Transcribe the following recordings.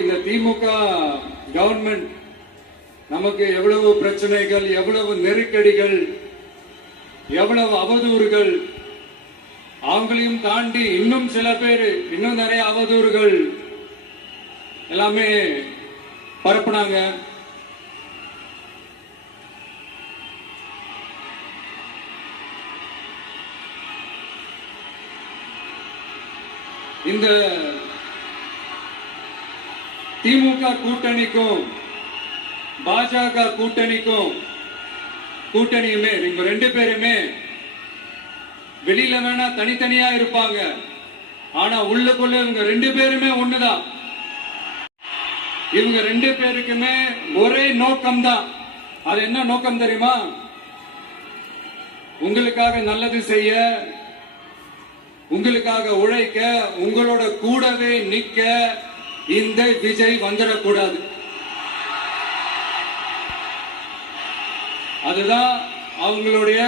இந்த திமுக கவர்மெண்ட் நமக்கு எவ்வளவு பிரச்சனைகள், எவ்வளவு நெருக்கடிகள், எவ்வளவு அவதூறுகள், அவங்களையும் தாண்டி இன்னும் சில பேர் இன்னும் நிறைய அவதூறுகள் எல்லாமே பரப்புனாங்க. இந்த திமுக கூட்டணிக்கும் பாஜக கூட்டணியுமே இவங்க ரெண்டு பேருமே வெளியில வேணா தனித்தனியா இருப்பாங்க, ஆனா உள்ளுக்குள்ள இவங்க ரெண்டு பேருமே ஒண்ணுதான். இவங்க ரெண்டு பேருக்குமே ஒரே நோக்கம் தான். அது என்ன நோக்கம் தெரியுமா? உங்களுக்காக நல்லது செய்ய, உங்களுக்காக உழைக்க, உங்களோட கூடவே நிக்க இந்த விஜய் வந்துடக்கூடாது. அதுதான் அவங்களுடைய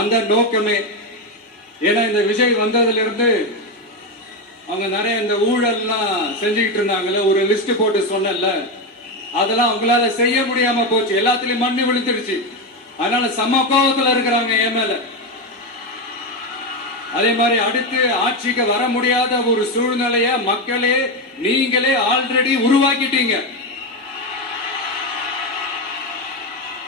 அந்த நோக்கமே. ஏன்னா இந்த விஜய் வந்ததுல இருந்து அவங்க நிறைய இந்த ஊழல்லாம் செஞ்சுக்கிட்டு இருந்தாங்கல்ல, ஒரு லிஸ்ட் போட்டு சொன்னல, அதெல்லாம் அவங்களால செய்ய முடியாம போச்சு. எல்லாத்துலயும் மண்ணு விழுந்துருச்சு. அதனால சம கோபத்துல இருக்கிறாங்க என் மேல. அதே மாதிரி அடுத்து ஆட்சிக்கு வர முடியாத ஒரு சூழ்நிலைய மக்களே நீங்களே ஆல்ரெடி உருவாக்கிட்டீங்க.